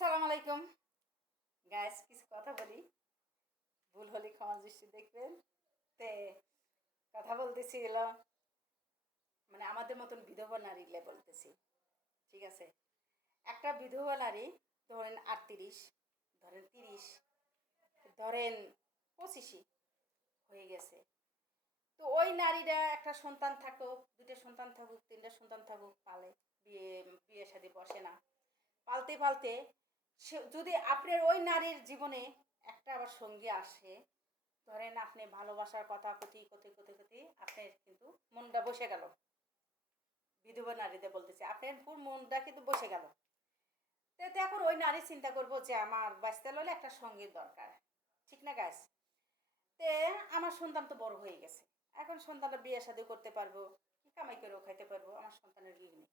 সালাম আলাইকুম গাইস, কিছু কথা বলি। ভুল হলে ক্ষমা দৃষ্টি দেখবেন। তে কথা বলতেছিল, মানে আমাদের মতন বিধবা নারীলে বলতেছি। ঠিক আছে, একটা বিধবা নারী ধরেন 38, ধরেন 30, ধরেন 25 হয়ে গেছে। তো ওই নারীরা একটা সন্তান থাকুক, দুইটা সন্তান থাকুক, তিনটা সন্তান থাকুক, পালে, বিয়ে বিয়ে শাদী বসে না। পালতে পালতে সে যদি আপনার ওই নারীর জীবনে একটা আবার সঙ্গী আসে, ধরেন আপনি ভালোবাসার কথা কথি কথি কথি কথি আপনার কিন্তু মনটা বসে গেল। বিধবা নারীদের বলতেছে আপনার পুর মনটা কিন্তু বসে গেল। তো এখন ওই নারী চিন্তা করবো যে আমার বাঁচতে হলে একটা সঙ্গীর দরকার। ঠিক না গাছ? তে আমার সন্তান তো বড় হয়ে গেছে, এখন সন্তানটা বিয়ে শাদী করতে পারবো, কি কামাই করেও খাইতে পারবো, আমার সন্তানের বিয়ে নেই।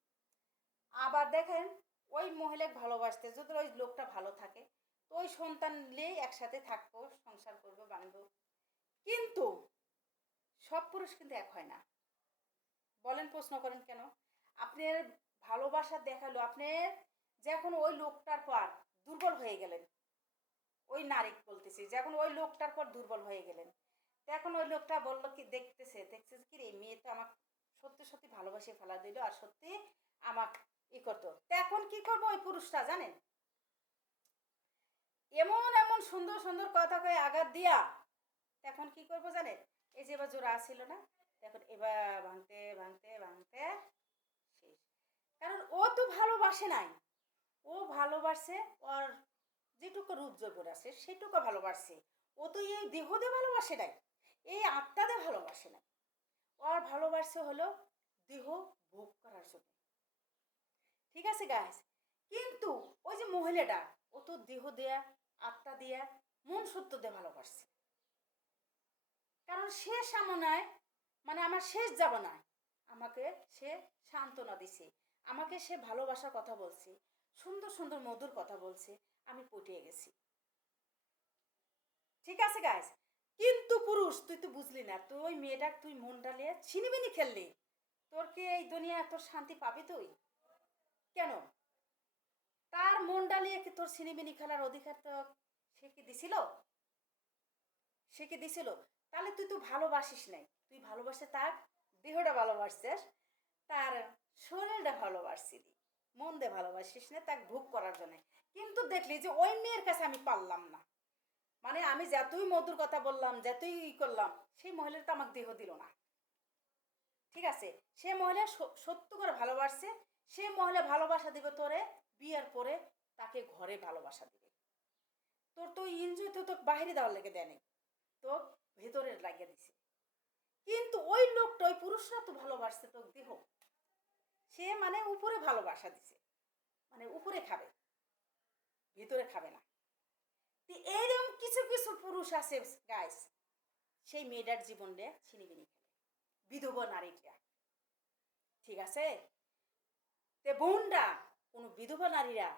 আবার দেখেন, ওই মহিলাকে ভালোবাসতে যদি ওই লোকটা ভালো থাকে, তো ওই সন্তান নিয়েই একসাথে থাকবো, সংসার করবো, বানবো। কিন্তু সব পুরুষ কিন্তু এক হয় না। বলেন, প্রশ্ন করেন কেন? আপনার ভালোবাসা দেখালো, আপনি যখন ওই লোকটার পর দুর্বল হয়ে গেলেন, ওই নারী বলতেছি, যখন ওই লোকটার পর দুর্বল হয়ে গেলেন, তখন ওই লোকটা বললো কি, দেখতেছে দেখছে কি রে, মেয়ে তো আমাকে সত্যি সত্যি ভালোবাসে ফেলা দিল, আর সত্যি আমাকে ই করতো। এখন কি করবো ওই পুরুষটা জানেন? এমন এমন সুন্দর সুন্দর কথা কয়ে আঘাত দিয়া এখন কি করবো জানেন? এই যে এবার জোড়া আসছিল না, এখন এবার ভাঙতে ভাঙতে ভাঙতে শেষ। কারণ ও তো ভালোবাসে নাই, ও ভালোবাসে ওর যেটুকু রূপ জগৎ আছে সেটুকু ভালোবাসে। ও তো এই দেহ দিয়ে ভালোবাসে নাই, এই আত্মা দিয়ে ভালোবাসে নাই। ওর ভালোবাসে হলো দেহ ভোগ করার জন্য। ঠিক আছে গাইস? কিন্তু ওই যে মহিলাটা, ও তো দেহ দেয়া, আত্মা দেয়া, মন সত্য দিয়ে ভালোবাসছে। কারণ সে সামনায়, মানে আমার শেষ যাব না, আমাকে সে সান্ত্বনা দিছে, আমাকে সে ভালোবাসার কথা বলছে, সুন্দর সুন্দর মধুর কথা বলছে, আমি পটিয়ে গেছি। ঠিক আছে গাইস? কিন্তু পুরুষ তুই তো বুঝলি না, তুই ওই মেয়েটা তুই মন ডালিয়ে ছিনিমিনি খেললি, তোর কি এই দুনিয়া তোর শান্তি পাবি তুই? কেন? তার মন ডালিয়ে কি তোর ছিনিমিনি খেলার অধিকার তো সে কি দিছিল? সে কি দিছিল? তাহলে তুই তো ভালোবাসিস নাই, তুই ভালোবাসে তার দেহটা ভালোবাসছিস, তার শরীরটা ভালোবাসছিলি, মন দিয়ে ভালোবাসিস না তাকে ভোগ করার জন্য। কিন্তু দেখলি যে ওই মেয়ের কাছে আমি পারলাম না, মানে আমি যতই মধুর কথা বললাম, যতই ই করলাম, সেই মহিলার তো আমাকে দেহ দিল না। ঠিক আছে, সে মহিলা সত্য করে ভালোবাসছে, সে মহিলা ভালোবাসা দিবে তোরে বিয়ের পরে, তাকে ঘরে ভালোবাসা দিবে। তোর তো এনজয় তো তোকে বাইরে দেওয়ার লেগে দেয় নাই, তো ভেতরে লাগিয়ে দিছে। কিন্তু ওই লোকটা, ওই পুরুষরা তো ভালোবাসছে তোকে দেহ, সে মানে উপরে ভালোবাসা দিছে, মানে উপরে খাবে, ভিতরে খাবে না। তো এইরকম কিছু কিছু পুরুষ আছে গাইস, সেই মেয়েটার জীবনে ছিনিবিনি খেলে, বিধবা নারীটা। ঠিক আছে? তে বোনরা, কোনো বিধবা নারীরা,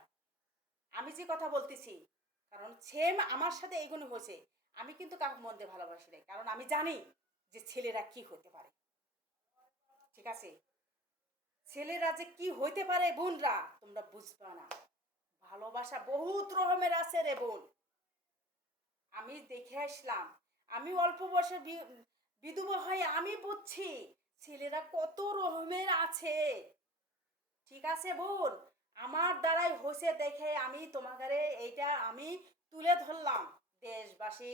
আমি যে কথা বলতেছি, কারণ সেম আমার সাথে এইগুলো হয়েছে, আমি কিন্তু কাউকে মন দিয়ে ভালোবাসি নাই, কারণ আমি জানি যে ছেলেরা কি হতে পারে। ঠিক আছে? ছেলেরা যে কি হইতে পারে বোনরা, তোমরা বুঝবা না। ভালোবাসা বহুত রকমের আছে রে বোন, আমি দেখে আসলাম। আমি অল্প বয়সে বিধবা হয়ে আমি বুঝছি ছেলেরা কত রকমের আছে। ঠিক আছে বোন? আমার দ্বারাই হয়েছে দেখে আমি তোমাকে এইটা আমি তুলে ধরলাম। দেশবাসী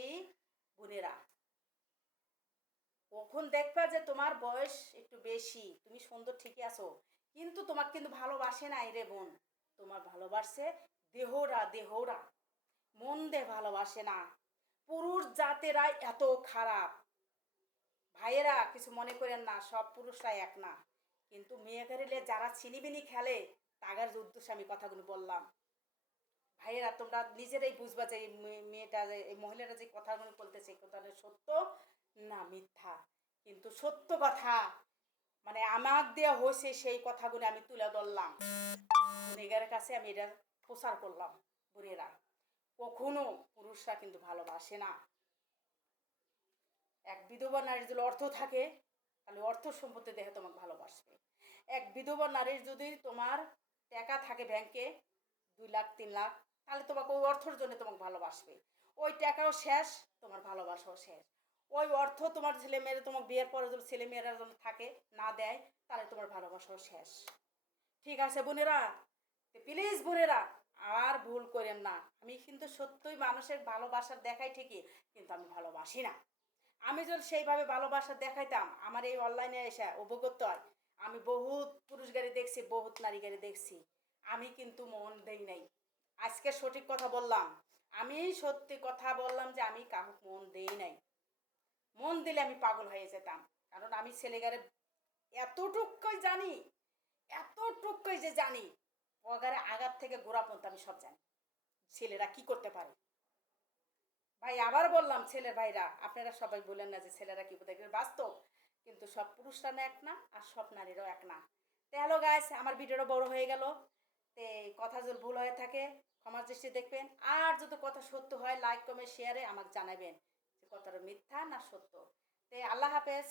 বোনেরা, কখন দেখবা যে তোমার বয়স একটু বেশি, তুমি সুন্দর ঠিকই আছো, কিন্তু তোমাকে কিন্তু ভালোবাসে নাই রে বোন, তোমার ভালোবাসে দেহরা, দেহরা, মন দে ভালোবাসে না। পুরুষ জাতেরাই এত খারাপ। ভাইয়েরা কিছু মনে করেন না, সব পুরুষরা এক না, কিন্তু মেয়েদেরলে যারা ছিনিবিনি খেলে, তাগার উদ্দেশ্যে আমি কথাগুলো বললাম। ভাইয়েরা তোমরা নিজেরাই বুঝবা যে এই মেয়েটা, এই মহিলারা যে কথাগুলো বলতেছে, এই কথাটা সত্য না মিথ্যা। কিন্তু সত্য কথা, মানে আমার দেওয়া হয়েছে সেই কথাগুলো আমি তুলে ধরলাম, গুনেগারের কাছে আমি এটা প্রচার করলাম। বোনেরা, কখনো পুরুষরা কিন্তু ভালোবাসে না। এক বিধবা নারীর যদি অর্থ থাকে, তাহলে অর্থ সম্পত্তি দেখে তোমাকে ভালোবাসবে। এক বিধবা নারীর যদি তোমার টাকা থাকে ব্যাংকে 2 লাখ 3 লাখ, তাহলে তোমাকে ওই অর্থর জন্য তোমাকে ভালোবাসবে। ওই টাকাও শেষ, তোমার ভালোবাসাও শেষ। ওই অর্থ তোমার ছেলেমেয়েরা তোমাকে বিয়ের পরে যদি ছেলেমেয়েরা যেন থাকে না দেয়, তাহলে তোমার ভালোবাসাও শেষ। ঠিক আছে বোনেরা, প্লিজ বোনেরা আর ভুল করেন না। আমি কিন্তু সত্যই মানুষের ভালোবাসা দেখাই ঠিকই, কিন্তু আমি ভালোবাসি না। আমি যদি সেইভাবে ভালোবাসা দেখাইতাম, আমার এই অনলাইনে এসে অভিজ্ঞতা হয়, আমি বহুত পুরুষ গাড়ি দেখছি, বহুত নারী গাড়ি দেখছি, আমি কিন্তু মন দেই নাই। আজকে সঠিক কথা বললাম, আমি সত্যি কথা বললাম যে আমি কাউকে মন দেই নাই। মন দিলে আমি পাগল হয়ে যেতাম। কারণ আমি ছেলেগারে এতটুকুই জানি, এতটুকুই যে জানি, ওগারে আগার থেকে গোড়া পর্যন্ত আমি সব জানি ছেলেরা কি করতে পারে। ভাই আবার বললাম, ছেলের ভাইরা আপনারা সবাই বলেন না যে ছেলেরা কি করতে পারে, বাস্তব। কিন্তু সব পুরুষরা না এক না, আর সব নারীরাও এক না। তো হ্যালো গাইস, আমার ভিডিওটা বড় হয়ে গেল। তে কথা যদি ভুল হয়ে থাকে ক্ষমার দৃষ্টি দেখবেন। আর যদি কথা সত্য হয় লাইক কমেন্ট শেয়ারে আমাকে জানাবেন যে কথাটা মিথ্যা না সত্য। তে আল্লাহ হাফেজ।